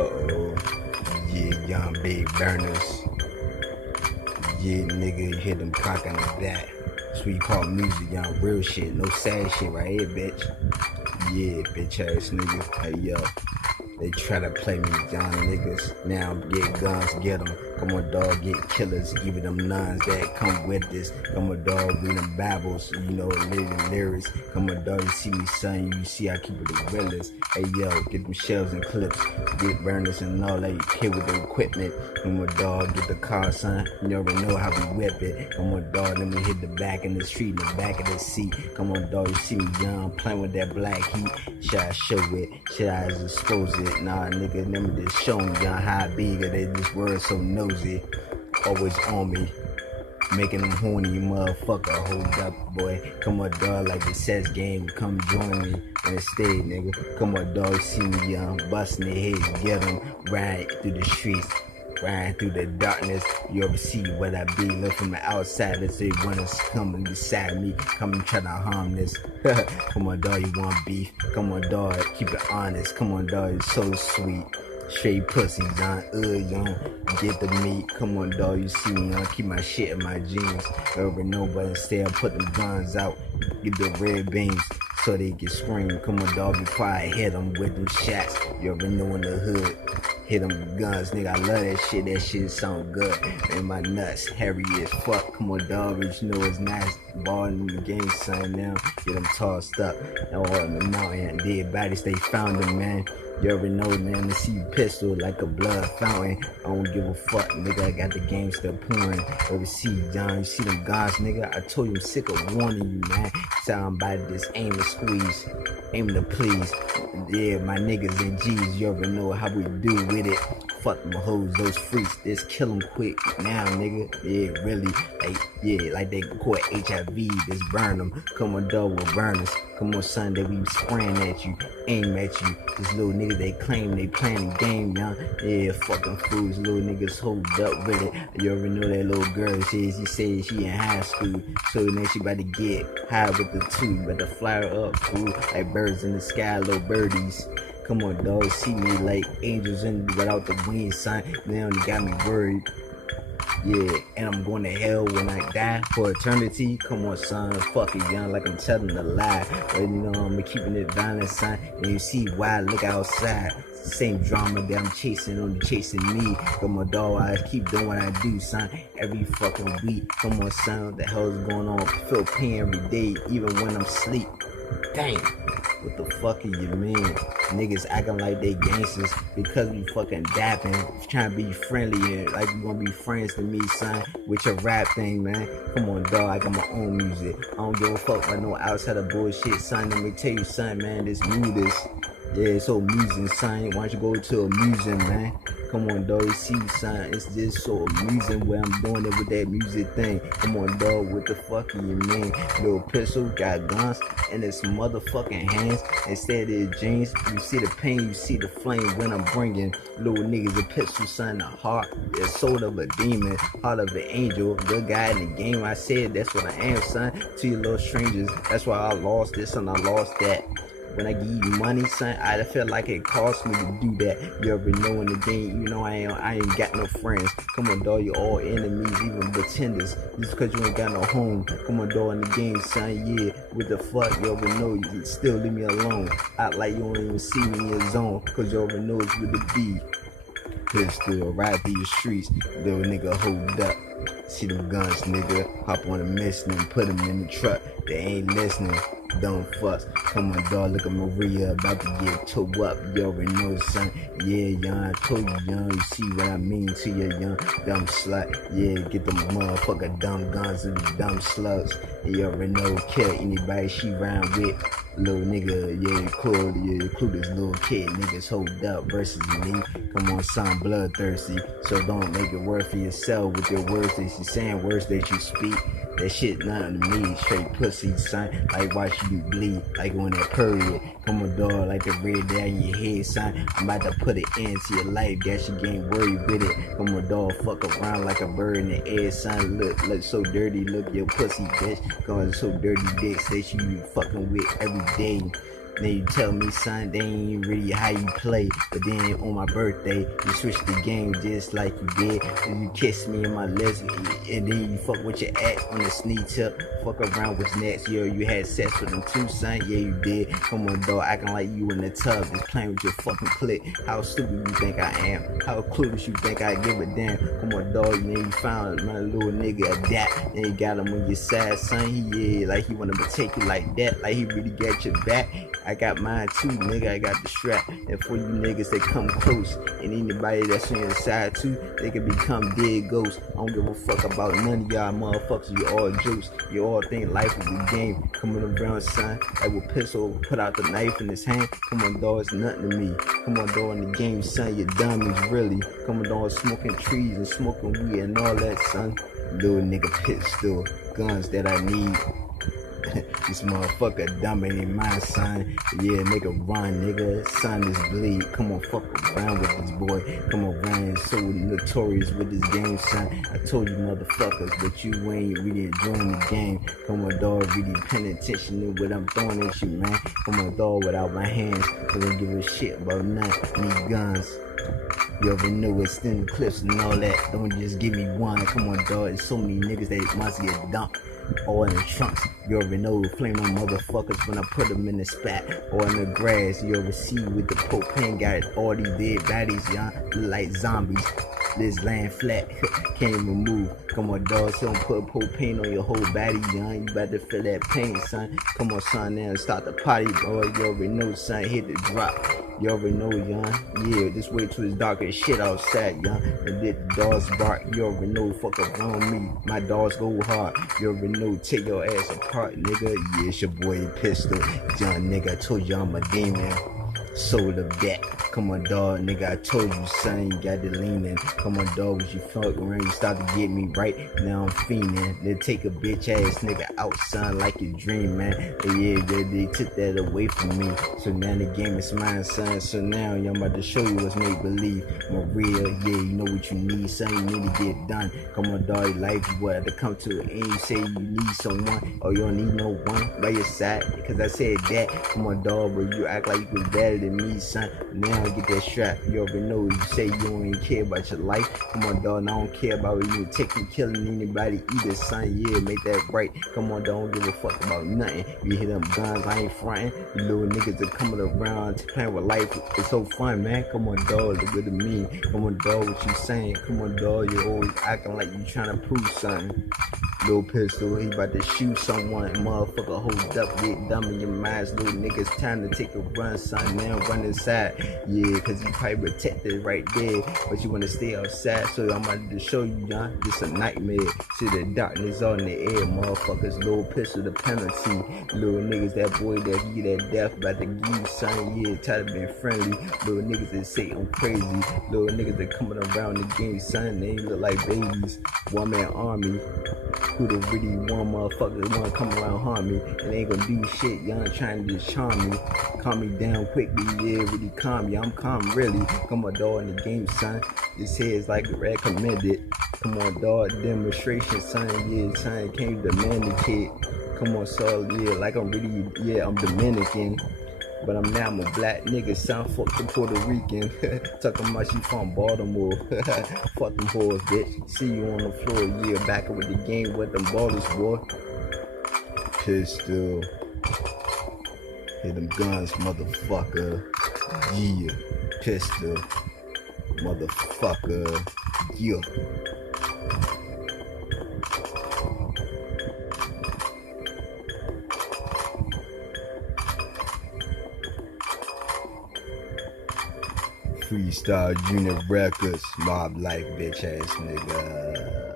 Uh-oh. Yeah, young big burners. Yeah, nigga, you hear them clocking like that. That's what you call music, young real shit. No sad shit right here, bitch. Yeah, bitch ass nigga. Hey, yo. They try to play me, young niggas. Now get guns, get them. Come on, dog, get killers. Even them nuns that come with this. Come on, dog, read them Bibles. You know, lyrics. Come on, dog, you see me, son. You see I keep it the realest. Hey, yo, get them shells and clips. Get burners and all that. Kid with the equipment. Come on, dog, get the car, son. You already know how we whip it. Come on, dog, let me hit the back in the street, the back of the seat. Come on, dog, you see me young, playing with that black heat. Should I show it? Should I expose it? Nah, nigga, let me just show them young how big of that this word so nosy. Always on me. Making them horny, motherfucker. Hold up, boy. Come on, dog, like the sex game. Come join me on the stage, nigga. Come on, dog, see me young, busting their heads, get them, ride through the streets. Riding through the darkness, you ever see what I be? Look from the outside, as they wanna come beside me, come and try to harm this. Come on, dog, you want beef? Come on, dog, keep it honest. Come on, dog, it's so sweet. Straight pussy, young, young, get the meat. Come on, dog, you see me, young, keep my shit in my jeans. Over no, but instead I put them guns out, get the red beams. So they can scream. Come on, dog, before I hit them with them shots. You already know in the hood. Hit them guns, nigga. I love that shit. That shit sound good. And my nuts, hairy as fuck. Come on, dog, but you know it's nice. Balling in the game, son, now. Get them tossed up. Now all in the mountain. Dead bodies, they found them, man. You already know, man, to see pistol like a blood fountain. I don't give a fuck, nigga. I got the game still pouring. Overseas, John, you see them guys, nigga. I told you I'm sick of warning you, man. Sound by this aim to squeeze, aim to please. Yeah, my niggas and G's, you already know how we do with it. Fuck them hoes, those freaks. Just kill them quick now, nigga. Yeah, really. Like, yeah, like they caught HIV, just burn them. Come on, dog, with burners. Come on, son, they be spraying at you, aim at you. This little nigga, they claim they playing the game, young. Yeah, fucking fools, little niggas hold up with it. You already know that little girl says, she says she in high school. So then she about to get high with the two, about to fly her up, fool. Like birds in the sky, little birdies. Come on, dog, see me like angels in without the wings, son. They only got me worried. Yeah, and I'm going to hell when I die for eternity. Come on, son, fuck it, young, like I'm telling a lie. But you know, I'm keeping it violent, son. And you see why I look outside. Same drama that I'm chasing on the chasing me. Come on, dog, I keep doing what I do, son. Every fucking week. Come on, son, what the hell is going on? Feel pain every day, even when I'm asleep. Dang, what the fuck do you mean? Niggas acting like they gangsters because we fucking dapping, trying to be friendly and like you gonna be friends to me, son, with your rap thing, man. Come on, dog, I got my own music. I don't give a fuck about no outside of bullshit, son. Let me tell you, son, man, this music. Yeah, it's so amusing, son. Why don't you go to a museum, man? Come on, dog, you see, son, it's just so amusing where I'm doing it with that music thing. Come on, dog, what the fuck do you mean? Little pistol got guns in its motherfucking hands instead of his jeans. You see the pain, you see the flame when I'm bringing little niggas a pistol, son, the heart, the soul of a demon, heart of an angel, good guy in the game. I said that's what I am, son, to you little strangers. That's why I lost this and I lost that. When I give you money, son, I feel like it cost me to do that. You already know in the game, you know I ain't got no friends. Come on, dog, you all enemies, even pretenders. Just because you ain't got no home. Come on, dog, in the game, son, yeah. What the fuck, you already know, you still leave me alone. Act like you don't even see me in your zone, because you already know it's with the B. Pistol, ride through your streets, little nigga, hold up. See them guns, nigga. Hop on a mission and put them in the truck. They ain't listening. Dumb fucks. Come on, dog. Look at Maria about to get towed up. You already know, son. Yeah, young. I told you, young. You see what I mean to you, young. Dumb slut. Yeah, get them motherfucker dumb guns and the dumb slugs. You already know. Kill anybody she round with. Little nigga, yeah, include this little kid. Niggas hold up versus me. Come on, son, bloodthirsty. So don't make it work for yourself with your words that you saying, words that you speak. That shit nothing to me, straight pussy, son. Like watch you bleed, like on that period. Come on, dog, like the red down your head, son. I'm about to put it into your life, that you getting worried with it. Come on, dog, fuck around like a bird in the air, son. Look so dirty, look your pussy, bitch. Cause so dirty dicks that you fucking with every day. Then you tell me, son, they ain't really how you play. But then on my birthday, you switch the game just like you did. And you kiss me in my lips, and then you fuck with your ex on the sneak tip. Fuck around with next, yo, you had sex with them too, son. Yeah, you did. Come on, dog, acting like you in the tub, just playing with your fucking clip. How stupid you think I am? How clueless you think I give a damn? Come on, dog, man, you found my little nigga adapt, and you got him on your side, son. He like he wanna take you like that, like he really got your back. I got mine too, nigga. I got the strap. And for you niggas that come close, and anybody that's on your side too, they can become dead ghosts. I don't give a fuck about none of y'all motherfuckers. You all jokes. You all think life is a game. Coming around, son, like with pistol, put out the knife in his hand. Come on, dog, it's nothing to me. Come on, dog, in the game, son, you're dumb as really. Come on, dog, smoking trees and smoking weed and all that, son. Little nigga pistol, guns that I need. This motherfucker dumb ain't mine, son. Yeah, make a run, nigga. Son, this bleed. Come on, fuck around with this boy. Come around, so notorious with this game, son. I told you motherfuckers, but you ain't really enjoying the game. Come on, dog, really paying attention to what I'm throwing at you, man. Come on, dog, without my hands. I don't give a shit about nothing. These guns. You already know it's in the clips and all that. Don't just give me one. Come on, dog. There's so many niggas that must get dumped. Or in the trunks. You already know flame on motherfuckers when I put them in the splat. Or in the grass. You already see with the propane got all these dead bodies, y'all. Like zombies. This land flat. Can't even move. Come on, dog. So don't put propane on your whole body, young. You better feel that pain, son. Come on, son. Now start the party, boy. You already know, son. Hit the drop. You already know, young. Yeah, just wait till it's dark as shit outside, young. And let the dogs bark. You already know, fuck around me. My dogs go hard. You already know, take your ass apart, nigga. Yeah, it's your boy Pistol. Young nigga, I told you I'm a demon. Soul of that. Come on, dog, nigga, I told you, son, you got the leaning. Come on, dog, as you fuck around, you start to get me right. Now I'm fiending. They take a bitch ass nigga out, son, like your dream, man. Yeah, they took that away from me. So now the game is mine, son. So now I'm about to show you what's make believe. I'm real, yeah, you know what you need, son. You need to get done. Come on, dog, your life you have to come to an end. You say you need someone, or you don't need no one by your side. Because I said that. Come on, dog, but you act like you was better than me, son. Now get that strap. You already know. You say you don't even care about your life. Come on, dog. I don't care about you taking, killing anybody either, son. Yeah, make that right. Come on, dog. Don't give a fuck about nothing. You hit them guns, I ain't fronting. You little niggas are coming around playing with life. It's so fun, man. Come on, dog. Look at me. Come on, dog. What you saying? Come on, dog. You always acting like you trying to prove something. Little pistol, he about to shoot someone. Motherfucker, hold up, get dumb in your minds. Little niggas, time to take a run, son. Now run inside. Yeah, cause you probably protected right there. But you wanna stay outside, so I'm about to show you, y'all. This a nightmare. See the darkness on the air, motherfuckers. Little pistol, the penalty. Little niggas, that boy that get that death about to give you, son. Yeah, try to be friendly. Little niggas that say I'm crazy. Little niggas that coming around the game, son. They look like babies. One man army. Who the really one motherfuckers wanna come around harm me, and they ain't gonna do shit, y'all trying to just charm me. Calm me down quickly, yeah, really calm me. I'm calm, really. Come on, dog, in the game, son. This here is like recommended. Come on, dog, demonstration, son. Yeah, son, can't you demand the kid? Come on, so yeah, like I'm really, yeah, I'm Dominican. But I'm a black nigga, son. Fuck the Puerto Rican. Talking about you from Baltimore. Fuck them boys, bitch. See you on the floor, yeah. Back with the game with them ballers, boy. Pistol. Hit them guns, motherfucker. Yeah. Pistol. Motherfucker. Yeah. Freestyle Unit Records, Mob Life, bitch ass nigga.